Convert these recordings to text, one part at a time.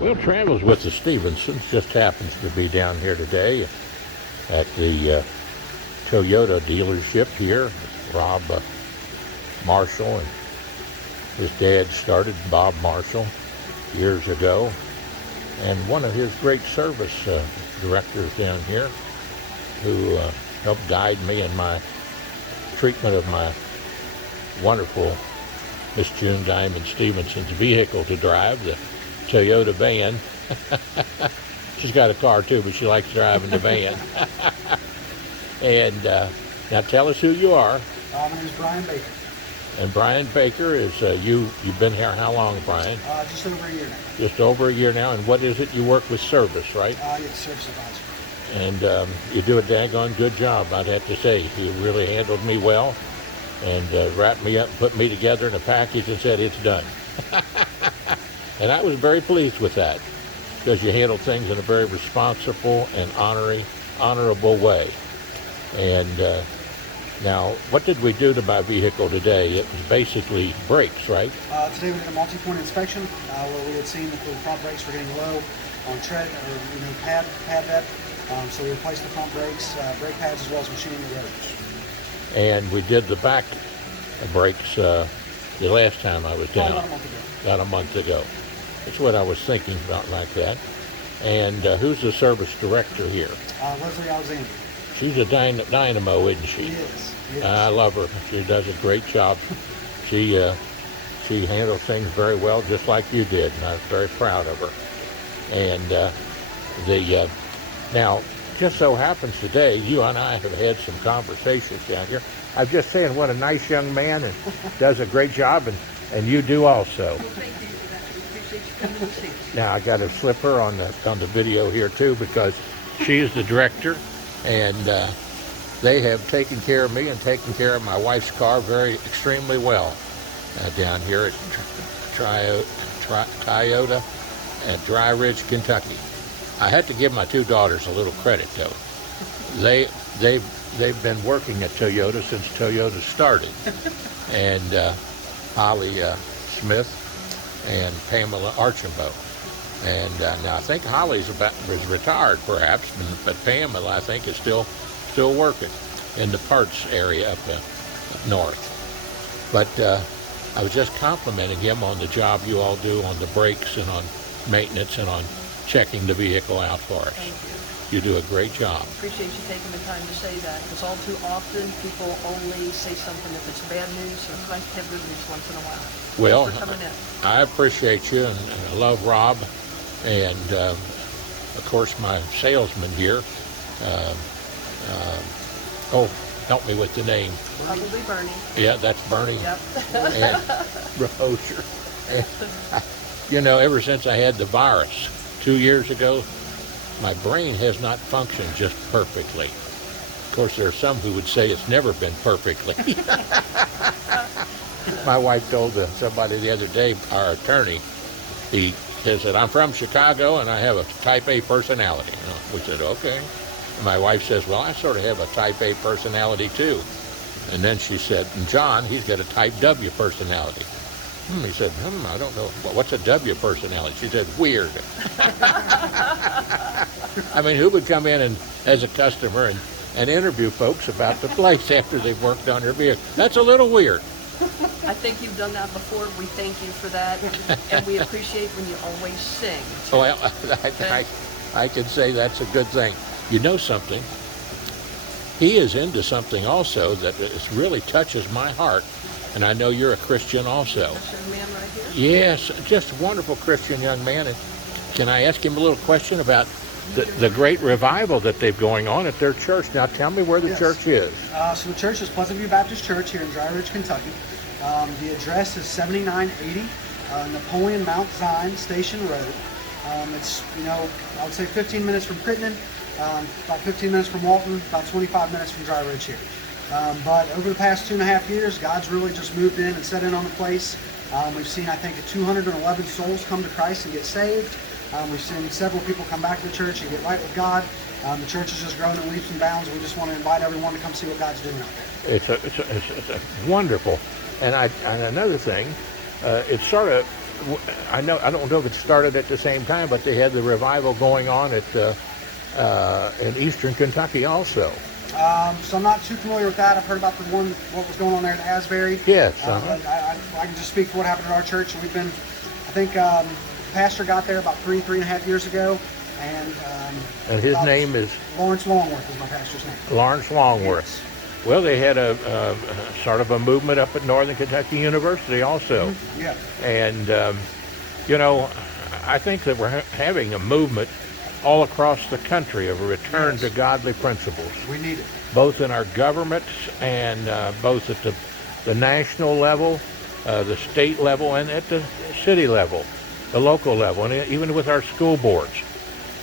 Well, Travels with the Stephensons just happens to be down here today at the Toyota dealership here. Rob Marshall and his dad started, Bob Marshall, years ago. And one of his great service directors down here who helped guide me in my treatment of my wonderful Miss June Diamond Stephenson's vehicle to drive, the Toyota van. She's got a car too, but she likes driving the van. And now tell us who you are. My name is Brian Baker. And Brian Baker is you've been here how long, Brian? Just over a year now. Just over a year now. And what is it? You work with service, right? Yes, service advisor. And you do a daggone good job, I'd have to say. You really handled me well and wrapped me up, put me together in a package and said, it's done. And I was very pleased with that because you handled things in a very responsible and honorable way. And now, what did we do to my vehicle today? It was basically brakes, right? Today we did a multi-point inspection where we had seen that the front brakes were getting low on tread or pad depth. So we replaced the front brakes, brake pads, as well as machining the rotors. And we did the back brakes the last time I was down. About a month ago. That's what I was thinking about like that. And who's the service director here? Leslie Alexander. She's a dynamo, isn't she? She is. I love her. She does a great job. She handles things very well, just like you did, and I was very proud of her. And now, just so happens today, you and I have had some conversations down here. I'm just saying, what a nice young man, and does a great job, and you do also. Well, thank you for that. We appreciate you coming to see us. Now I got to slip her on the video here too, because she is the director, and they have taken care of me and taken care of my wife's car extremely well down here at Toyota at Dry Ridge, Kentucky. I had to give my two daughters a little credit though. They've been working at Toyota since Toyota started, and Holly Smith and Pamela Archambault. And now I think Holly's was retired perhaps, but Pamela I think is still working in the parts area up north. But I was just complimenting him on the job you all do on the brakes and on maintenance and on checking the vehicle out for us. Thank you. You do a great job. Appreciate you taking the time to say that, because all too often people only say something if it's bad news, so it's nice to have good news once in a while. Well, Thanks for coming in. I appreciate you, and I love Rob, and of course my salesman here. Help me with the name. Probably Bernie. Yeah, that's Bernie. Yep. And Rozier. And, ever since I had the virus 2 years ago, my brain has not functioned just perfectly. Of course, there are some who would say it's never been perfectly. My wife told somebody the other day, our attorney, he says that I'm from Chicago and I have a type A personality. We said, okay. And my wife says, well, I sort of have a type A personality too. And then she said, and John, he's got a type W personality. He said, I don't know. What's a W personality? She said, weird. I mean, who would come in and as a customer and interview folks about the place after they've worked on their vehicle? That's a little weird. I think you've done that before. We thank you for that, and we appreciate when you always sing. Well, I can say that's a good thing. You know something? He is into something also that really touches my heart. And I know you're a Christian also. That's your man right here? Yes, just a wonderful Christian young man. And can I ask him a little question about the great revival that they've going on at their church? Now tell me where the church is. So the church is Pleasant View Baptist Church here in Dry Ridge, Kentucky. The address is 7980 Napoleon Mount Zion Station Road. It's, I would say 15 minutes from Crittenden, about 15 minutes from Walton, about 25 minutes from Dry Ridge here. But over the past 2.5 years, God's really just moved in and set in on the place. We've seen, I think, 211 souls come to Christ and get saved. We've seen several people come back to the church and get right with God. The church has just grown in leaps and bounds. We just want to invite everyone to come see what God's doing out there. It's wonderful. And another thing, it's sort of I don't know if it started at the same time, but they had the revival going on in Eastern Kentucky also. So I'm not too familiar with that. I've heard about what was going on there at Asbury. Yes. But I can just speak for what happened at our church. We've been, I think, pastor got there about 3.5 years ago, and his name is Lawrence Longworth is my pastor's name. Lawrence Longworth. Yes. Well, they had a sort of a movement up at Northern Kentucky University also. Mm-hmm. Yeah. And, you know, I think that we're having a movement all across the country of a return to godly principles. We need it. Both in our governments and both at the national level, the state level, and at the city level, the local level, and even with our school boards.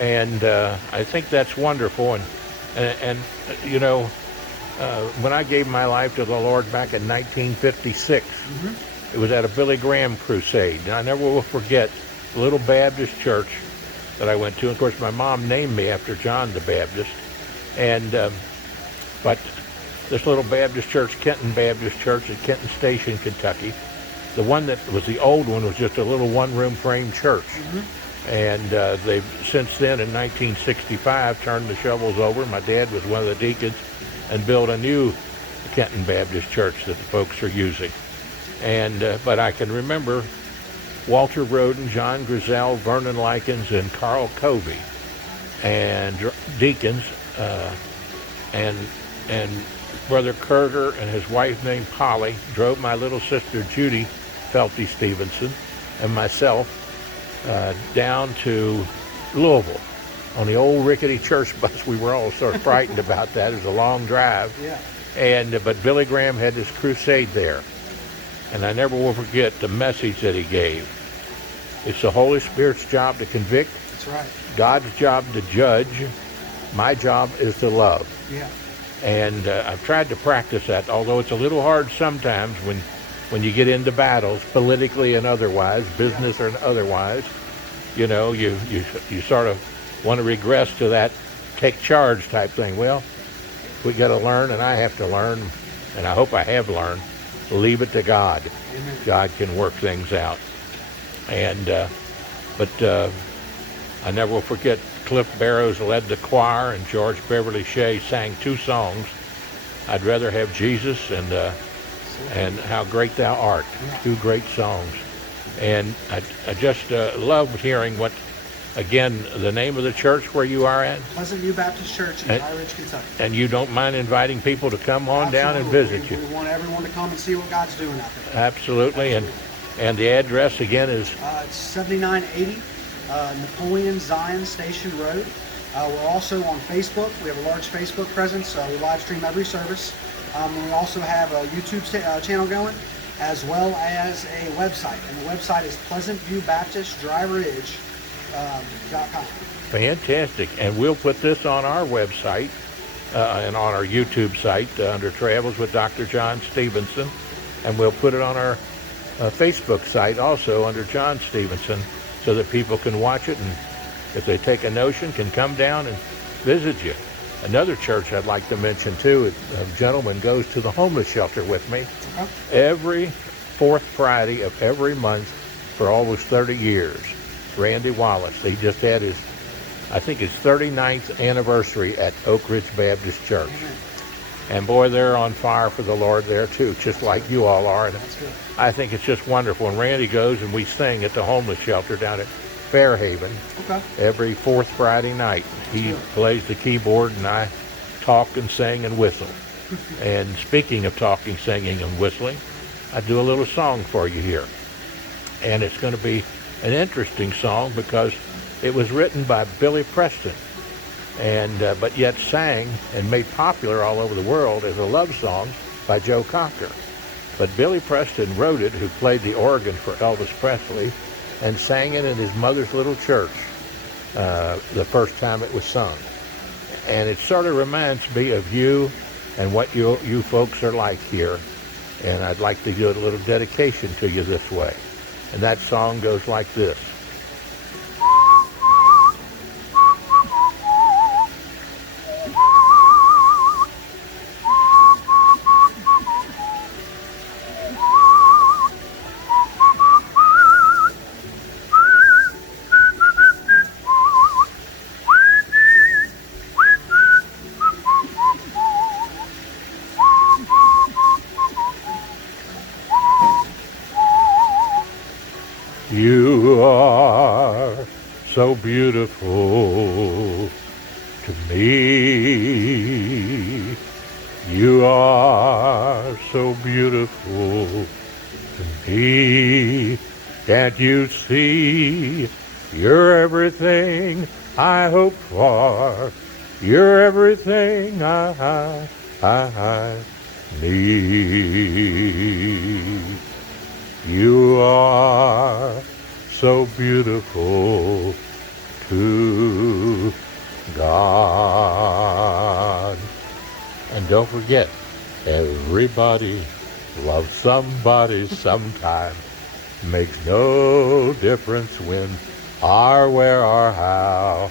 And I think that's wonderful. And you know, when I gave my life to the Lord back in 1956, it was at a Billy Graham crusade. And I never will forget the little Baptist church that I went to. Of course, my mom named me after John the Baptist. And but this little Baptist church, Kenton Baptist Church at Kenton Station, Kentucky, the one that was the old one was just a little one-room frame church. And they've since then, in 1965, turned the shovels over. My dad was one of the deacons and built a new Kenton Baptist Church that the folks are using. And but I can remember Walter Roden, John Griselle, Vernon Likens, and Carl Covey, and deacons, and Brother Kerger and his wife named Polly drove my little sister Judy Felty Stephenson and myself down to Louisville on the old rickety church bus. We were all sort of frightened about that. It was a long drive. Yeah. But Billy Graham had this crusade there. And I never will forget the message that he gave. It's the Holy Spirit's job to convict. That's right. God's job to judge. My job is to love. Yeah. And I've tried to practice that, although it's a little hard sometimes when you get into battles, politically and otherwise, business or otherwise. You know, you sort of want to regress to that take charge type thing. Well, we got to learn, and I have to learn, and I hope I have learned, leave it to God. Amen. God can work things out. And but I never will forget Cliff Barrows led the choir, and George Beverly Shea sang two songs, I'd Rather Have Jesus and How Great Thou Art. Yeah. Two great songs. And I just loved hearing what, again, the name of the church where you are at? Pleasant View Baptist Church in Dry Ridge, Kentucky. And you don't mind inviting people to come on down and visit you? We want everyone to come and see what God's doing out there. Absolutely. And the address again is? It's 7980 Napoleon Zion Station Road. We're also on Facebook. We have a large Facebook presence. We live stream every service. We also have a YouTube channel going, as well as a website. And the website is pleasantviewbaptistdryridge.com. Fantastic. And we'll put this on our website and on our YouTube site under Travels with Dr. John Stephenson. And we'll put it on our Facebook site also under John Stephenson, so that people can watch it, and if they take a notion, can come down and visit you. Another church I'd like to mention too, a gentleman goes to the homeless shelter with me every fourth Friday of every month for almost 30 years. Randy Wallace. He just had his, I think his 39th anniversary at Oak Ridge Baptist Church. And boy, they're on fire for the Lord there too, just like you all are. And That's good. I think it's just wonderful. And Randy goes and we sing at the homeless shelter down at Fairhaven every fourth Friday night. He plays the keyboard and I talk and sing and whistle. And speaking of talking, singing, and whistling, I do a little song for you here. And it's going to be an interesting song because it was written by Billy Preston, and but yet sang and made popular all over the world as a love song by Joe Cocker. But Billy Preston wrote it, who played the organ for Elvis Presley, and sang it in his mother's little church the first time it was sung. And it sort of reminds me of you and what you folks are like here. And I'd like to do a little dedication to you this way. And that song goes like this. are so beautiful to me. You are so beautiful to me. Can't you see? You're everything I hope for. You're everything I need. You are so beautiful to God. And don't forget, everybody loves somebody sometime. Makes no difference when or where or how.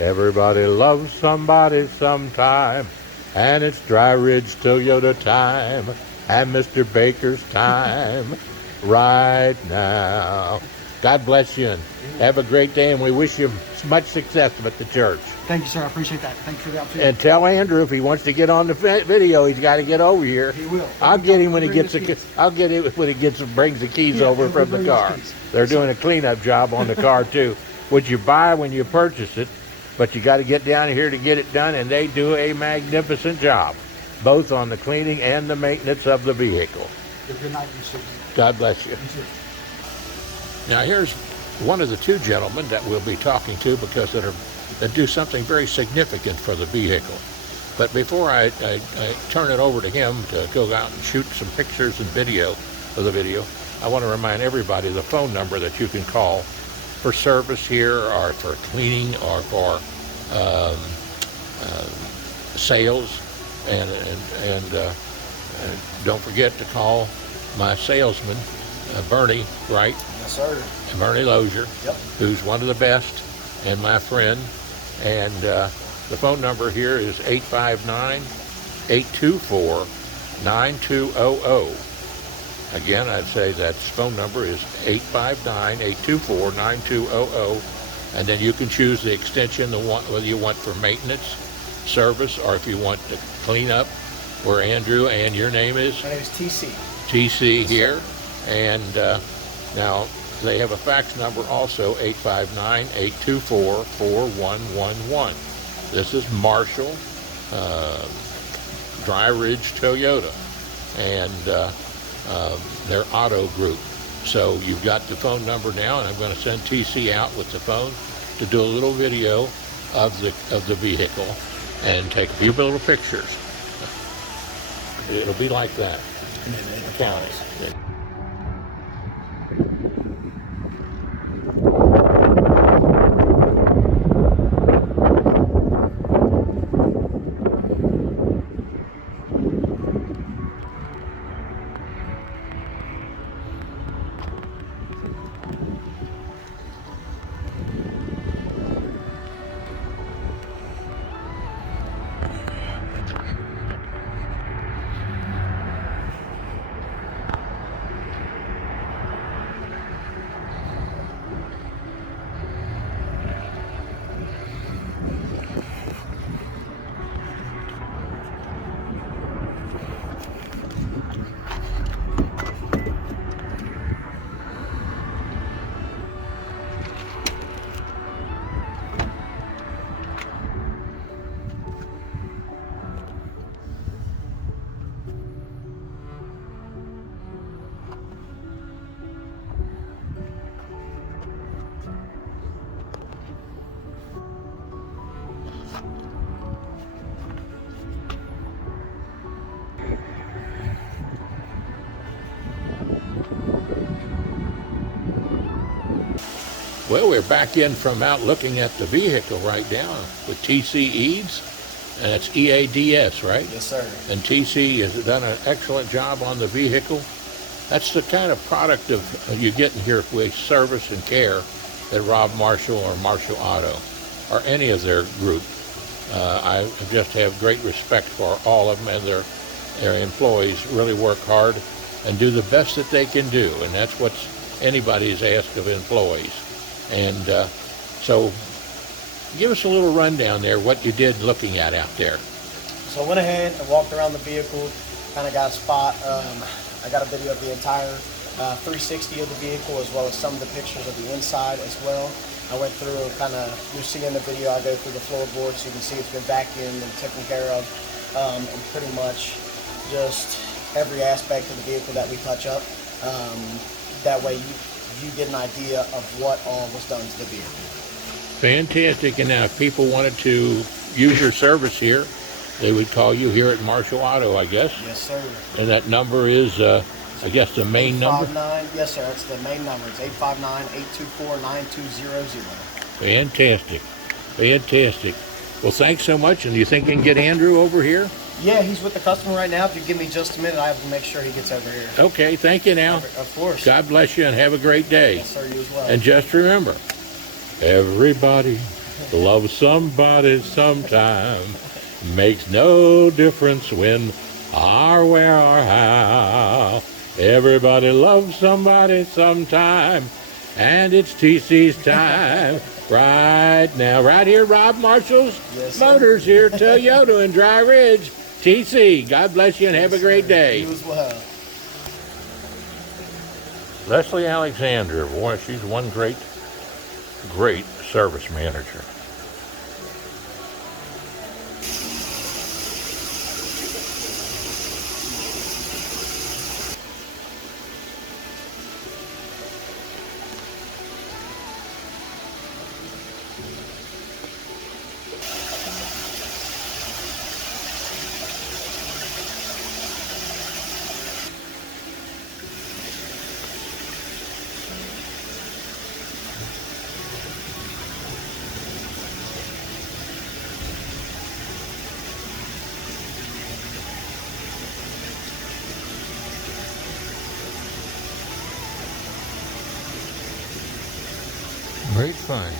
Everybody loves somebody sometime. And it's Dry Ridge Toyota time and Mr. Baker's time right now. God bless you and have a great day, and we wish you much success at the church. Thank you, sir. I appreciate that. Thank you for the opportunity. And tell Andrew if he wants to get on the video, he's got to get over here. He will. I'll get him when he Bring gets his keys. I'll get it when he brings the keys Yeah, over he'll from the bring his car. keys. They're doing a cleanup job on the car too, which you buy when you purchase it, but you got to get down here to get it done, and they do a magnificent job, both on the cleaning and the maintenance of the vehicle. Good night, Mr. God bless you. You too. Now here's one of the two gentlemen that we'll be talking to because that do something very significant for the vehicle. But before I turn it over to him to go out and shoot some pictures and video of the video, I want to remind everybody the phone number that you can call for service here or for cleaning or for sales. And don't forget to call my salesman, Bernie, right? Yes, sir. Bernie Lozier, Yep. who's one of the best and my friend. And the phone number here is 859-824-9200. Again, I'd say that phone number is 859-824-9200. And then you can choose the extension, whether you want for maintenance, service, or if you want to clean up, where Andrew and your name is? My name is TC. TC here. And now they have a fax number also, 859-824-4111. This is Marshall, Dry Ridge Toyota, and their auto group. So you've got the phone number now, and I'm going to send TC out with the phone to do a little video of the vehicle and take a few little pictures. It'll be like that. County. Well, we're back in from out looking at the vehicle right now with TC Eads, and it's EADS, right? Yes, sir. And TC has done an excellent job on the vehicle. That's the kind of product of you get in here with service and care that Rob Marshall or Marshall Auto or any of their group. I just have great respect for all of them, and their employees really work hard and do the best that they can do, and that's what anybody's asked of employees. And so give us a little rundown there, what you did looking at out there. So I went ahead and walked around the vehicle, kind of got a spot. I got a video of the entire 360 of the vehicle, as well as some of the pictures of the inside as well. I went through and kind of, you see in the video, I go through the floorboard so you can see it's been vacuumed and taken care of, and pretty much just every aspect of the vehicle that we touch up. That way you get an idea of what all was done to the vehicle. Fantastic. And now if people wanted to use your service here, they would call you here at Marshall Auto, I guess. Yes, sir. And that number is, I guess, the main number? 859, yes, sir. It's the main number. It's 859-824-9200. Fantastic. Fantastic. Well, thanks so much. And do you think you can get Andrew over here? Yeah, he's with the customer right now. If you give me just a minute, I have to make sure he gets over here. Okay, thank you now. Of course. God bless you and have a great day. Yes, sir, you as well. And just remember, everybody loves somebody sometime. Makes no difference when or where or how. Everybody loves somebody sometime. And it's TC's time right now. Right here, Rob Marshall's Motors here, Toyota in Dry Ridge. TC, God bless you and have a great day. You as well. Leslie Alexander, boy, she's one great service manager. Great fun.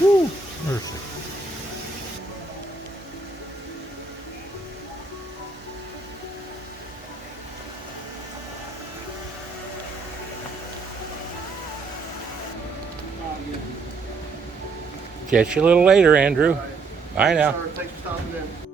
Woo! Perfect. Catch you a little later, Andrew. Bye now. Sir, thanks for stopping in.